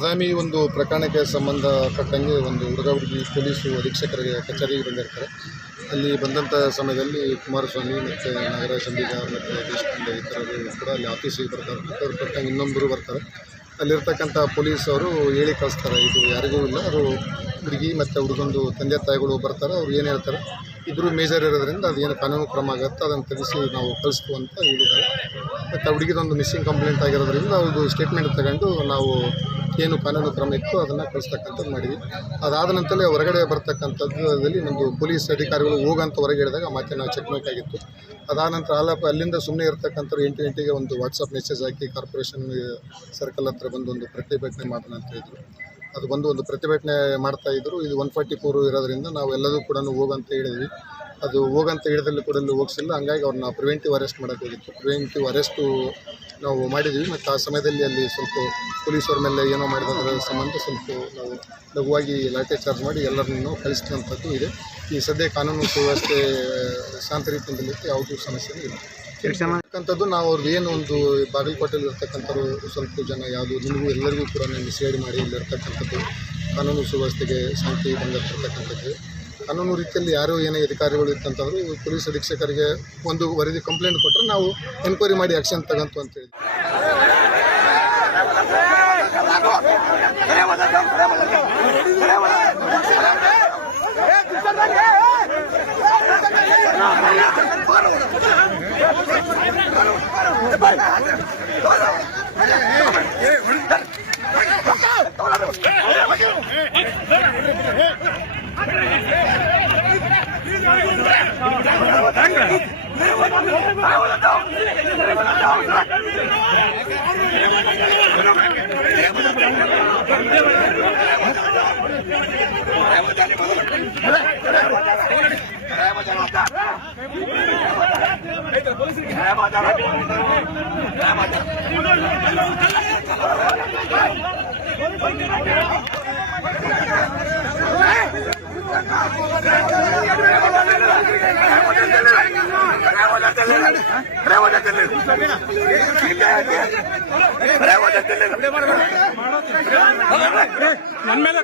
ಬದಾಮಿ ಒಂದು ಪ್ರಕರಣಕ್ಕೆ ಸಂಬಂಧಪಟ್ಟಂಗೆ ಒಂದು ಹುಡುಗ ಹುಡುಗಿ ಪೊಲೀಸು ಅಧೀಕ್ಷಕರಿಗೆ ಕಚೇರಿಗೆ ಬಂದಿರ್ತಾರೆ. ಅಲ್ಲಿ ಬಂದಂಥ ಸಮಯದಲ್ಲಿ ಕುಮಾರಸ್ವಾಮಿ ಮತ್ತು ನಾಗರಾಜ್ ಅಂಬಿಗ ಮತ್ತು ದೇಶಪಾಂಡೆ ಇತರರು ಕೂಡ ಅಲ್ಲಿ ಆಫೀಸಿಗೆ ಬರ್ತಾರೆ. ಅವ್ರ ಪಟ್ಟಂಗೆ ಇನ್ನೊಬ್ಬರು ಬರ್ತಾರೆ. ಅಲ್ಲಿರ್ತಕ್ಕಂಥ ಪೊಲೀಸ್ ಅವರು ಹೇಳಿ ಕಳಿಸ್ತಾರೆ, ಇದು ಯಾರಿಗೂ ಇಲ್ಲ. ಅದು ಹುಡುಗಿ ಮತ್ತು ಹುಡುಗಂದು ತಂದೆ ತಾಯಿಗಳು ಬರ್ತಾರೆ. ಅವ್ರು ಏನು ಹೇಳ್ತಾರೆ? ಇಬ್ಬರು ಮೇಜರ್ ಇರೋದ್ರಿಂದ ಅದೇನು ಕಾನೂನು ಕ್ರಮ ಆಗುತ್ತೆ, ಅದನ್ನು ತಿಳಿಸಿ ನಾವು ಕಳಿಸ್ತು ಅಂತ ಹೇಳಿದ್ದಾರೆ. ಮತ್ತು ಹುಡುಗಿದೊಂದು ಮಿಸ್ಸಿಂಗ್ ಕಂಪ್ಲೇಂಟ್ ಆಗಿರೋದ್ರಿಂದ ಅವ್ರದ್ದು ಸ್ಟೇಟ್ಮೆಂಟ್ ತಗೊಂಡು ನಾವು ಏನು ಕಾನೂನು ಕ್ರಮ ಇತ್ತು ಅದನ್ನು ಕಳಿಸ್ತಕ್ಕಂಥದ್ದು ಮಾಡಿದ್ವಿ. ಅದಾದ ನಂತರ ಹೊರಗಡೆ ಬರ್ತಕ್ಕಂಥದ್ದಲ್ಲಿ ನಮ್ಮದು ಪೊಲೀಸ್ ಅಧಿಕಾರಿಗಳು ಹೋಗಂತ ಹೊರಗೆ ಹೇಳಿದಾಗ ಮತ್ತೆ ನಾವು ಚೆಕ್ ಆಗಿತ್ತು. ಅದಾದ ನಂತರ ಅಲ್ಲಪ್ಪ ಅಲ್ಲಿಂದ ಸುಮ್ಮನೆ ಇರ್ತಕ್ಕಂಥವ್ರು ಎಂಟು ಗಂಟೆಗೆ ಒಂದು ವಾಟ್ಸಪ್ ಮೆಸೇಜ್ ಹಾಕಿ ಕಾರ್ಪೊರೇಷನ್ ಸರ್ಕಲ್ ಹತ್ರ ಬಂದು ಒಂದು ಪ್ರತಿಭಟನೆ ಮಾಡೋಣ ಅಂತ ಹೇಳಿದ್ರು. ಅದು ಬಂದು ಒಂದು ಪ್ರತಿಭಟನೆ ಮಾಡ್ತಾ ಇದ್ರು. ಇದು ಒನ್ ಫಾರ್ಟಿ ಫೋರ್ ಇರೋದ್ರಿಂದ ನಾವು ಎಲ್ಲದೂ ಕೂಡ ಹೋಗಂತ ಹೇಳಿದ್ವಿ. ಅದು ಹೋಗಂತ ಹೇಳಿದಲ್ಲಿ ಕೂಡ ಹೋಗಿಸಿಲ್ಲ. ಹಂಗಾಗಿ ಅವ್ರನ್ನ ಪ್ರಿವೆಂಟಿವ್ ಅರೆಸ್ಟ್ ಮಾಡೋಕ್ಕೆ ಹೋಗಿತ್ತು. ಪ್ರಿವೆಂಟಿವ್ ಅರೆಸ್ಟು ನಾವು ಮಾಡಿದ್ವಿ. ಮತ್ತು ಆ ಸಮಯದಲ್ಲಿ ಅಲ್ಲಿ ಸ್ವಲ್ಪ ಪೊಲೀಸವ್ರ ಮೇಲೆ ಏನೋ ಮಾಡಿದ್ರ ಸಂಬಂಧ ಸ್ವಲ್ಪ ನಾವು ಲಘುವಾಗಿ ಲಾಠಿ ಚಾರ್ಜ್ ಮಾಡಿ ಎಲ್ಲರನ್ನೂ ಕಳಿಸಿದಂಥದ್ದು ಇದೆ. ಈ ಸದ್ಯ ಕಾನೂನು ಸುವ್ಯವಸ್ಥೆ ಶಾಂತ ರೀತಿಯಲ್ಲಿ ಯಾವುದೂ ಸಮಸ್ಯೆ ಇಲ್ಲ. ಇರ್ತಕ್ಕಂಥದ್ದು ನಾವು ಅವ್ರದ್ದು ಏನು ಒಂದು ಬಾಗಲಕೋಟೆಯಲ್ಲಿ ಇರ್ತಕ್ಕಂಥವ್ರು ಸ್ವಲ್ಪ ಜನ ಯಾವುದು ನಿಮಗೂ ಎಲ್ಲರಿಗೂ ಕೂಡ ನಾನು ಸೇರಿ ಮಾಡಿ ಇಲ್ಲಿರ್ತಕ್ಕಂಥದ್ದು ಕಾನೂನು ಸುವ್ಯವಸ್ಥೆಗೆ ಶಾಂತಿ ಭಂಗ ತರ್ತಕ್ಕಂಥದ್ದು ಕಾನೂನು ರೀತಿಯಲ್ಲಿ ಯಾರು ಏನೇ ಅಧಿಕಾರಿಗಳು ಇತ್ತಂತಂದ್ರು ಪೊಲೀಸ್ ಅಧೀಕ್ಷಕರಿಗೆ ಒಂದು ವರದಿ ಕಂಪ್ಲೇಂಟ್ ಕೊಟ್ಟರೆ ನಾವು ಎನ್ಕ್ವೈರಿ ಮಾಡಿ ಆ್ಯಕ್ಷನ್ ತಗಂತು ಅಂತೇಳಿ ನನ್ ಮೇಲೆ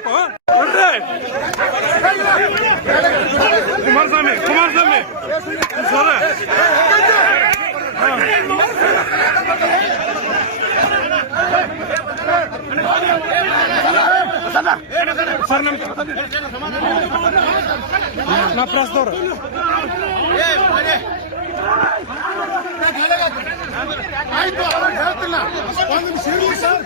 ಕೋ. ಮೇಲೆ ಕುಮಾರಸ್ವಾಮಿ ಕುಮಾರಸ್ವಾಮಿ. ಸರ. ಸರ್ ನಮ್ ನಾ ಪ್ರಸ್ತವ್ರು. ಆಯ್ತು ಅವ್ರು ಹೇಳ್ತಿಲ್ಲ ಒಂದು ನಿಮಿಷ ಇರ್ಲಿ ಸರ್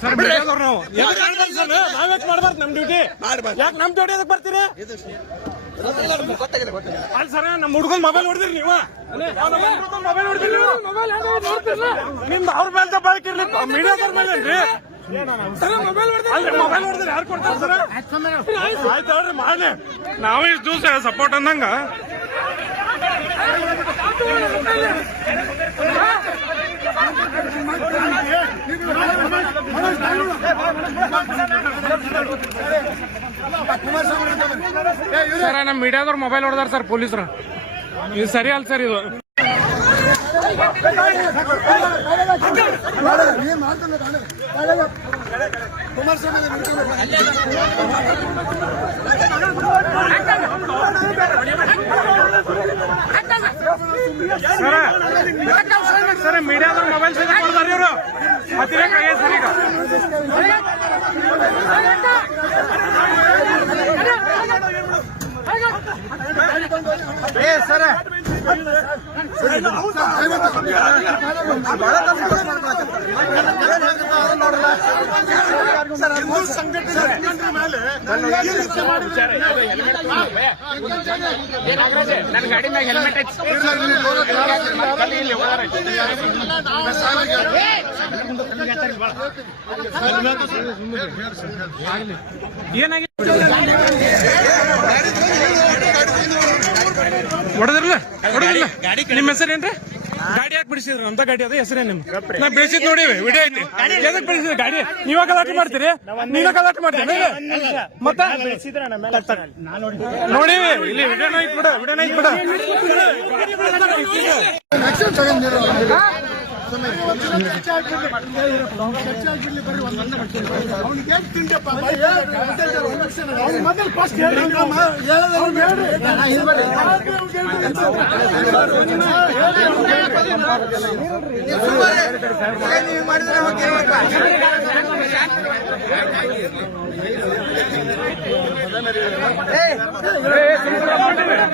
ಸರ್ ಬಿಡೋದವ್ರು ನಾವು. ಎದಕ್ ಮಾಡ್ಬಾರ್ದು ಸರ್ ನಾವ್ಯಾಕೆ ಮಾಡ್ಬಾರ್ದು ನಮ್ ಡ್ಯೂಟಿ ಯಾಕೆ ನಮ್ ಡ್ಯೂಟಿ ಅದಕ್ಕೆ ಬರ್ತೀರಿ? ಅಲ್ಲಿ ಸರ ನಮ್ಮ ಹುಡುಗನ್ ಮೊಬೈಲ್ ಹೊಡೆದಿರಿ ನೀವು ಮೊಬೈಲ್ ಹೊಡೆದ್ರಿ ನೀವು ನಿಮ್ದು ಅವ್ರ ಮೇಲೆ ತಪ್ಪಾಕಿರ್ಲಿ ಮೀಡಿಯಾದವ್ರ ಮೇಲೆ ಮೊಬೈಲ್ ಹೊಡೆದ್ರಿ ಯಾರು ಸರ್ ಆಯ್ತು ಮಾಡ್ಲಿ ನಾವು ಇಷ್ಟು ದಿವಸ ಸಪೋರ್ಟ್ ಅಂದಂಗ ಸರ್ ನಮ್ಮ ಮೀಡಿಯಾದವ್ರು ಮೊಬೈಲ್ ಹೊಡೆದಾರ ಸರ್ ಪೊಲೀಸರು ಇದು ಸರಿ ಅಲ್ಲ ಸರ್ ಇದು ಕುಮಾರಸ್ವಾಮಿ ಸರ್ ಸರ್ ಮೀಡಿಯಾದವ್ರು ಮೊಬೈಲ್ ಸಹಿತ ಕೊಡ್ತಾರ ಇವರು ಅತಿರೇಕ ಆಗೈತೆ ಸರ್ ಈಗ ನನ್ನ ಗಾಡಿ ಮ್ಯಾಗ ಹೆಲ್ಮೆಟ್ ಏನಾಗಿ ಹೊಡೆದಿರಲ್ಲ ನಿಮ್ಮ ಹೆಸರು ಏನ್ರಿ ಗಾಡಿ ಯಾಕೆ ಬಿಡಿಸಿದ್ರು? ಅಂತ ಗಾಡಿ ಅದ ಹೆಸರೇ ನಿಮ್ ನಾ ಬಿಡಿಸಿದ್ ನೋಡಿ ವಿಡಿಯೋ ಐತಿ. ಎದಕ್ ಬಿಡಿಸಿದ್ರು ಗಾಡಿ? ನೀವ ಗಲಾಟೆ ಮಾಡ್ತೀರಿ? ನೀವ ಗಲಾಟೆ ಮಾಡ್ತೀರಿ? ಮತ್ತ? ನೋಡಿವಿ ಇಲ್ಲಿ ವಿಡಿಯೋ ಐತ್ ಬಿಡ ವಿಡಿಯೋ ಐತ್ ಬಿಡ.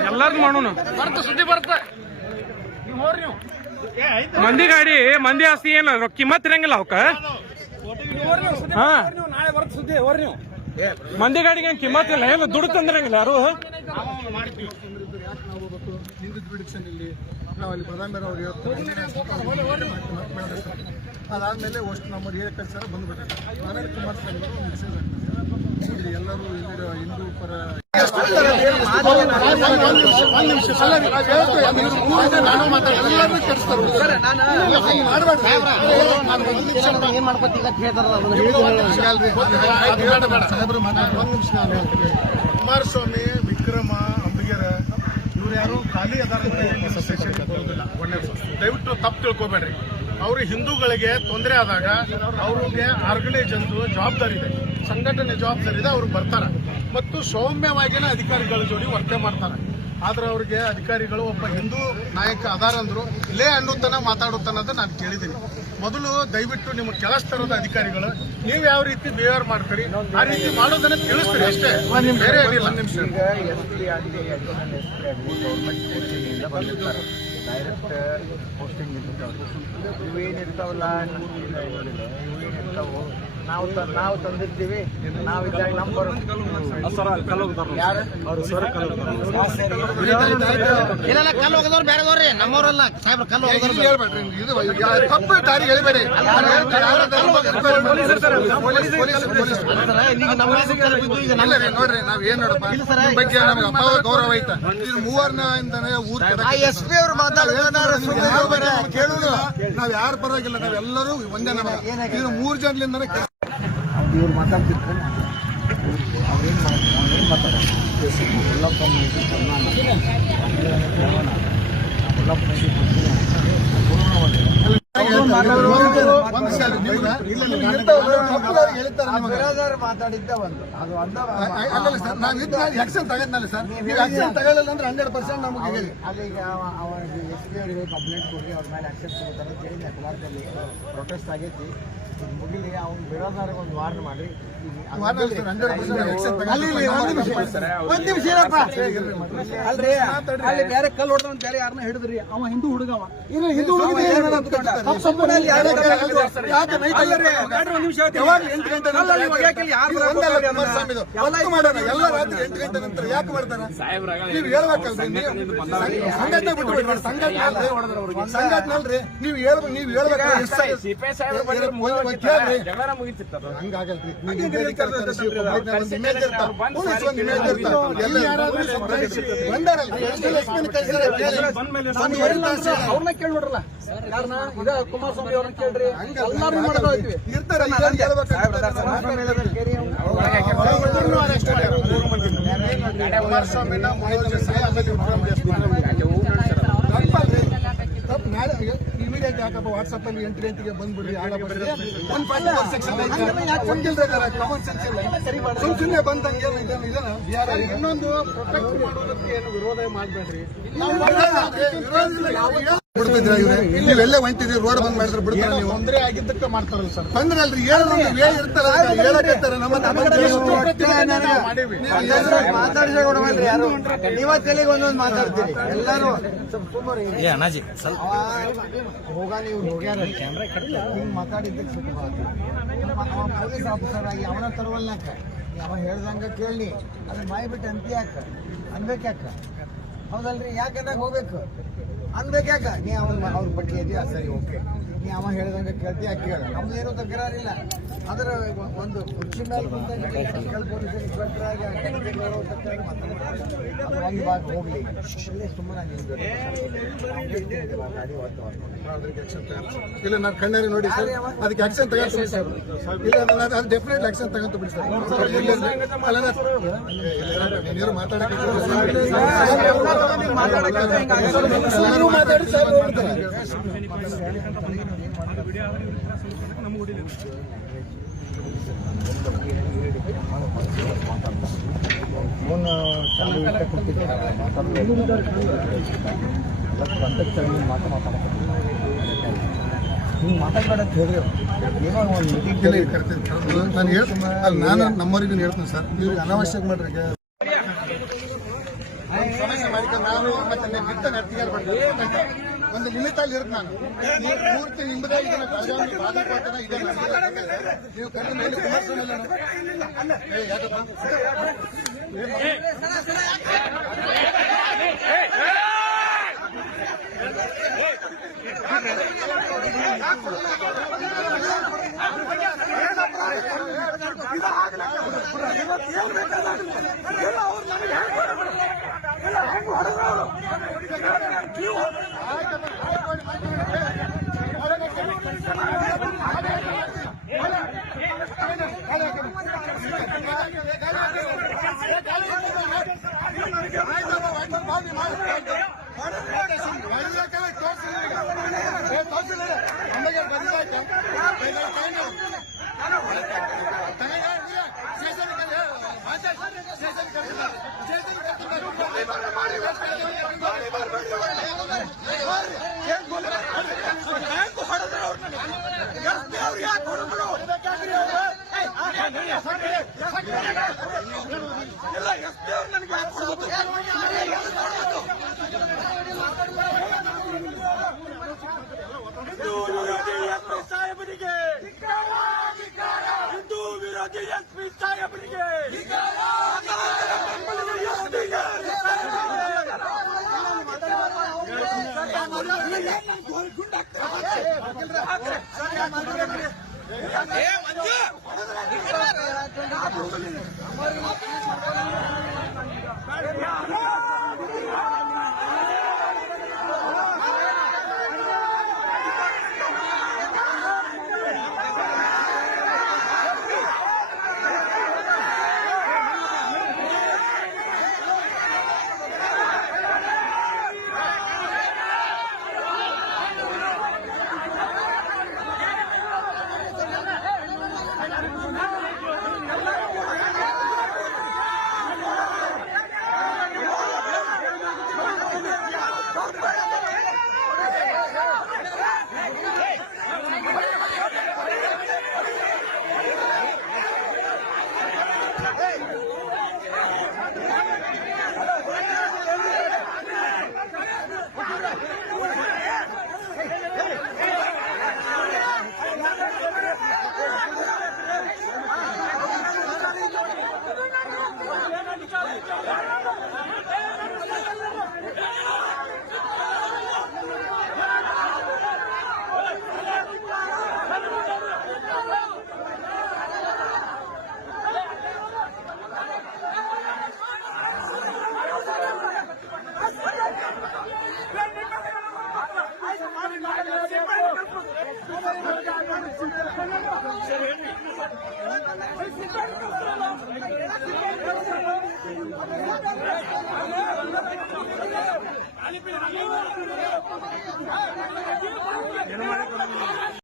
ಎಲ್ಲಾರ್ದು ಮಾಡೋಣ. ಬರ್ತ ಸುದ್ದಿ ಬರ್ತ. ಮಂದಿ ಗಾಡಿ, ಮಂದಿ ಆಸ್ತಿ ಏನ ಕಿಮ್ಮತ್ ಇರಂಗಿಲ್ಲ ಅವಕ್ಕ ಮಂದಿ ಗಾಡಿಗೆ ಏನ್ ಕಿಮ್ಮತ್ ಇಲ್ಲ ಏನು ದುಡ್ಡು ತಂದಿರಂಗಿಲ್ಲ ಯಾರು? ಹಿಂದೂ ಪ್ರಿಡಿಕ್ಷನ್ ಇಲ್ಲಿ ನಾವು ಅಲ್ಲಿ ಪ್ರಧಾನ ಅವ್ರು ಅದಾದ್ಮೇಲೆ ಅಷ್ಟು ನಮ್ಮ ಏಳು ಸರ್ ಬಂದ್ಬಿಟ್ಟು ಆಮೇಲೆ ಕುಮಾರಸ್ವಾಮಿ ಮೆಸೇಜ್ ಆಗ್ತದೆ ಎಲ್ಲರೂ ಇಲ್ಲಿ ಹಿಂದೂ ಪರ ಕುಮಾರಸ್ವಾಮಿ ವಿಕ್ರಮ ಅಂಬಿಗರ ಇವ್ರು ಯಾರು? ಖಾಲಿ ಅದಾರ ದಯವಿಟ್ಟು ತಪ್ಪು ತಿಳ್ಕೊಬೇಡ್ರಿ. ಅವರು ಹಿಂದೂಗಳಿಗೆ ತೊಂದರೆ ಆದಾಗ ಅವ್ರಿಗೆ ಆರ್ಗನೈಸ್ ಒಂದು ಜವಾಬ್ದಾರಿ ಇದೆ. ಸಂಘಟನೆ ಜವಾಬ್ದಾರಿ ಇದೆ ಅವ್ರು ಬರ್ತಾರೆ. ಮತ್ತು ಸೌಮ್ಯವಾಗಿನೇ ಅಧಿಕಾರಿಗಳ ಜೋಡಿ ವರ್ತನೆ ಮಾಡ್ತಾರೆ. ಆದ್ರೆ ಅವ್ರಿಗೆ ಅಧಿಕಾರಿಗಳು ಒಬ್ಬ ಹಿಂದೂ ನಾಯಕ ಅದಾರಂದ್ರು ಇಲ್ಲೇ ಅನ್ನುತ್ತಾನ ಮಾತಾಡುತ್ತಾನದ ನಾನು ಕೇಳಿದ್ದೀನಿ. ಮೊದಲು ದಯವಿಟ್ಟು ನಿಮ್ಮ ಕೆಲಸ ತರದ ಅಧಿಕಾರಿಗಳು ನೀವು ಯಾವ ರೀತಿ ಬಿಹೇವಿಯರ್ ಮಾಡ್ತೀರಿ ಆ ರೀತಿ ಮಾಡೋದನ್ನ ತಿಳಿಸ್ತೀರಿ ಅಷ್ಟೇ. ಬೇರೆ ಏನಿಲ್ಲ. ಬಂದಿರ್ತಾರೆ ಡೈರೆಕ್ಟ್ ಪೋಸ್ಟಿಂಗ್ ಇರ್ತಾವೆ ಇರ್ತಾವಲ್ಲ ಇವೇನು ಇರ್ತಾವೆ ನಾವು ನಾವು ತಂದಿರ್ತೀವಿ ನಾವು ಇದ್ದಾಗ ನಂಬರ್ ಇಲ್ಲ ಕಲ್ಲು ಹೋಗದವ್ರು ಬೇರೆದವ್ರಿ ನಮ್ಮವ್ರಲ್ಲ ಸಾಹೇಬ್ರ ಕಲ್ಲು ಹೋಗದವ್ರು ಇಲ್ಲಿ ಹೇಳ್ಬೇಡ್ರಿ ಇದು ಯಾ- ತಪ್ಪು ದಾರಿ ಎಳಿಬೇಡಿ ಪೊಲೀಸ್ ಪೊಲೀಸ್ ಪೊಲೀಸ್ ಈಗ ನಮ್ಮ ನೋಡ್ರಿ ನಾವ್ ಏನ್ ನೋಡಪ್ಪ ಬಗ್ಗೆ ನಮ್ಗೆ ಗೌರವ ಐತ ಮೂವರ್ನ ಇಂದಾನೆ ಊರ್ ಆ ಎಸ್ ಪಿ ಅವ್ರು ಕೇಳೋಣ ನಾವ್ ಯಾರು ಪರವಾಗಿಲ್ಲ ನಾವೆಲ್ಲರೂ ಒಂದೇ ನಮಗ. ಇದು ಮೂರ್ ಇವ್ರು ಮಾತಾಡ್ತಿರ್ತಾರೆ ಅವ್ರೇನ್ ಮಾಡ್ತಾರೆ ಅವ್ರೇನ್ ಮಾತಾಡೋದು? ಎಲ್ಲ ಕಮ್ಯುನಿಟಿ ಮಾತಾಡಿದ್ದ ಒಂದು. ಅದು ಅಲ್ಲ ಸರ್ ನಾನು ಇದ್ ಆಕ್ಷನ್ ತಗದ್ನಲ್ಲ ಸರ್. ನೀವು ಆಕ್ಷನ್ ತಗೊಳ್ಳಿಲ್ಲ ಅಂದ್ರೆ ಹಂಡ್ರೆಡ್ ಪರ್ಸೆಂಟ್ ನಮಗೆ ಹೇಳಿ ಅಲ್ಲಿ ಈಗ ಅವ- ಅವ ಎಸ್ ಪಿ ಅವರಿಗೆ ಕಂಪ್ಲೇಂಟ್ ಕೊಡಿ ಅವ್ರ ಮೇಲೆ ಆಕ್ಷನ್ ತಗೋತಾರೆ ಅಂತ ಹೇಳಿ ಕೋಲಾರದಲ್ಲಿ ಪ್ರೊಟೆಸ್ಟ್ ಆಗೈತಿ ಮುಗಿಲಿ ಅವ್ನು ಬಿರಾದಾರಿಗೆ ಒಂದು ವಾರ್ನ್ ಮಾಡಿ ಅಲ್ರಿ ಅಲ್ಲಿ ಬೇರೆ ಕಲ್ಲು ಹೊಡೆದ ಬೇರೆ ಯಾರನ್ನ ಹಿಡಿದ್ರಿ ಅವ ಹಿಂದೂ ಹುಡುಗವ ಹಿಂದೂ ಇಲ್ಲಿ ನೀವು ಸಂಘಟನೆ ನೀವು ಹೇಳ್ಬೇಕು ನೀವು ಹೇಳ್ಬೇಕು ಹಂಗಾಗಲ್ರಿ ಅವ್ರನ್ನ ಕೇಳ್ಬಿಡ್ರಲ್ಲ ಯಾರನ್ನ ಇದ ಕುಮಾರಸ್ವಾಮಿ ಅವ್ರನ್ನ ಕೇಳ್ರಿ. ಎಲ್ಲಾರು ಮಾಡ್ಕೊಳ್ತೀವಿ ಇರ್ತಾರೆ. ಕುಮಾರಸ್ವಾಮಿನ. ತಪ್ಪು ವಾಟ್ಸಪ್ ಅಲ್ಲಿ ಎಂಟ್ರಿ ಗಂಟೆಗೆ ಬಂದ್ಬಿಡ್ರಿ ಆಗ ಬರ್ರಿ ಒಂದ್ point four section common sense ಇಲ್ಲ ಸುಮ್ ಸುಮ್ಮನೆ ಬಂದಂಗೆ ಇದನ್ನ ಇದನ್ನ ಬಿಹಾರ ಇನ್ನೊಂದು ಪ್ರೊಟೆಕ್ಟ್ ಮಾಡೋದಕ್ಕೆ ಏನು ವಿರೋಧ ಮಾಡಬೇಡ್ರಿ ನೀವೆಲ್ಲ ಹೊಂಟಿದ್ರಿ ರೋಡ್ ಬಂದ್ ಮಾಡಿದ್ರೆ ಬಿಡ್ತಾರೆ ನೀವು. ತೊಂದರೆ ಆಗಿದ್ದಕ್ಕೆ ಮಾಡ್ತಾರಲ್ಲ ಸರ್. ತೊಂದ್ರೆ ಅಲ್ರಿ ಹೇಳಿದ್ರು ನೀವು ಹೇಳಿ ಇರ್ತಾರ ಹೇಳಕತ್ತಾರ ನಮ್ಮ ನೀವ ತಲೆಗೆ ಒಂದೊಂದು ಮಾತಾಡ್ತೀರಿ. ಎಲ್ಲಾರು. ಹೋಗ ನೀವು ಹೋಗ್ಯಾರ. ಹಿಂಗ್ ಮಾತಾಡಿದ್ದಕ್ಕೆ ಸುದ್ದಿ ಅವ ಪೊಲೀಸ್ ಆಫೀಸರ್ ಆಗಿ ಅವನ ತರವಲ್ನಾಕ ಅವ ಹೇಳ್ದಂಗ ಕೇಳಿ. ಅದನ್ನ ಮಾಯ್ ಬಿಟ್ಟು ಅಂತಿ ಯಾಕ ಅನ್ಬೇಕು ಯಾಕ ಹೌದಲ್ರಿ ಯಾಕಂದಾಗ ಹೋಗ್ಬೇಕು? ಅನ್ಬೇಕಾಕ ನೀ ಅವನ ಅವ್ರ ಪಟ್ಟಿ ಇದೆಯಾ ಸರಿ ಓಕೆ ನೀ ಅವ ಹೇಳಿದಂಗೆ ಕೇಳ್ತೀಯ ಕೇಳ ನಮ್ದೇನು ತಕರಾರಿಲ್ಲ ಅದರ ಒಂದು ಕುರ್ಚಿ ಮೇಲೆ ಪೊಲೀಸ್ ಇನ್ಸ್ಪೆಕ್ಟರ್ ಆಗಿ ಒಂದು ಭಾಗ ಹೋಗ್ಲಿ ಇಲ್ಲೇ ಸುಮ್ಮನೆ. ಇಲ್ಲ ನಾನು ಕಣ್ಣಾರಿ ನೋಡಿ ಸರ್ ಅದಕ್ಕೆ ಆಕ್ಷನ್ ತಗೊಂಡು ಸರ್ ಇಲ್ಲ ಅದು- ಡೆಫಿನೆಟ್ ಆಕ್ಷನ್ ತಗೊಂಡು ಬಿಡಿ ಸರ್. ಅಲ್ಲ ನೀವೇನು ಮಾತಾಡಕ್ಕೆ ಮಾತಾಡಿ ಸರ್ ನೋಡ್ತಾರೆ ಒಂದು. ನಾನು ಹೇಳ್ತೀನಿ ನಾನು ನಮ್ಮವರಿಗೂ ಹೇಳ್ತೀನಿ ಸರ್ ನೀವು ಅನಾವಶ್ಯಕ ಮಾಡ್ರಿ ಸಮಸ್ಯೆ ಮಾಡಿಕೊಂಡು ನಾನು ಮತ್ತೆ. ಒಂದು ಲಿಮಿಟ್ ಅಲ್ಲಿ ಇರುತ್ತೆ ನಾನು ನೀವು ಪೂರ್ತಿ ನಿಮ್ಮದೇ ಇದೆ. ನೀವು ಕಣ್ಣು ಮೇಲೆ ಕುಮಾರಸ್ವಾಮಿ ಯಾಕಪ್ಪ? ಹಿಂದೂ ವಿರೋಧಿ ಎಸ್ ಪಿ ಸಾಹೇಬರಿಗೆ ಹಿಂದೂ ವಿರೋಧಿ ಎಸ್ ಪಿ ಸಾಹೇಬರಿಗೆ ಏನು